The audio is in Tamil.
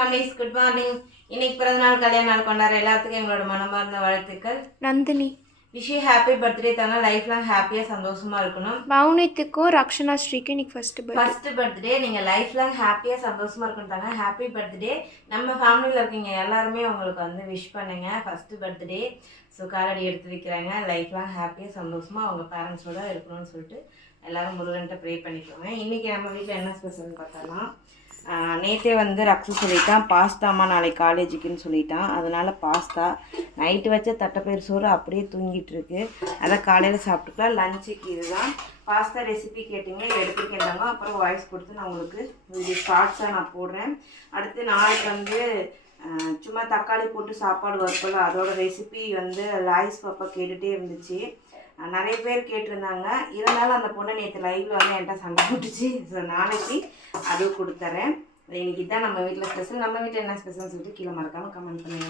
Families good morning. இன்னைக்கு பிறந்தநாள் கல்யாண நாள் கொண்டாடுற எல்லாத்துக்கும் எங்களோட மனமார்ந்த வாழ்த்துக்கள். Nandini wish you happy birthday. தாங்க லைஃப் லாங் ஹாப்பியாக சந்தோஷமாக இருக்கணும். பவுனித்துக்கும் ரக்ஷனா ஸ்ரீக்கும் இன்னைக்கு ஃபர்ஸ்ட் பர்த்டே. நீங்கள் லைஃப் லாங் ஹாப்பியாக சந்தோஷமாக இருக்கணும் தாங்க. Happy birthday. நம்ம ஃபேமிலியில் இருக்கீங்க எல்லாருமே உங்களுக்கு வந்து விஷ் பண்ணுங்க. First birthday. ஸோ காலடி எடுத்து வைக்கிறாங்க. லைஃப் லாங் ஹாப்பியாக சந்தோஷமாக அவங்க பேரண்ட்ஸோட இருக்கணும்னு சொல்லிட்டு எல்லோரும் முருகன்ட்ட ப்ரே பண்ணிக்கோங்க. இன்றைக்கி நம்ம வீட்டில் என்ன ஸ்பெஷல்னு பார்த்தோன்னா, நேற்றே வந்து ரக்ஷு சொல்லிட்டான் பாஸ்தாமா நாளைக்கு காலேஜுக்குன்னு சொல்லிட்டான். அதனால் பாஸ்தா நைட்டு வச்ச தட்டைப்பயிர் சோறு அப்படியே தூங்கிட்டு இருக்கு. அதை காலையில் சாப்பிட்டுக்கலாம். லஞ்சுக்கு இதுதான். பாஸ்தா ரெசிபி கேட்டிங்க, எடுத்துக்கிட்டாங்க. அப்புறம் வாய்ஸ் கொடுத்து நான் உங்களுக்கு இது ஷார்ட்ஸாக நான் போடுறேன். அடுத்து நாளைக்கு வந்து சும்மா தக்காளி போட்டு சாப்பாடு வைப்பல அதோட ரெசிபி வந்து லாய்ஸ் பாப்பா கேட்டுகிட்டே இருந்துச்சு. நிறைய பேர் கேட்டிருந்தாங்க. இருந்தாலும் அந்த பொண்ணை நேற்று லைவில் வந்து என்கிட்ட சண்டை போட்டுச்சு. ஸோ நாளைக்கு அதுவும் கொடுத்துறேன். இன்றைக்கி தான் நம்ம வீட்டில் ஸ்பெஷல். நம்ம வீட்டில் என்ன ஸ்பெஷல்னு சொல்லிட்டு கீழே மறக்காமல் கமெண்ட் பண்ணுங்கள்.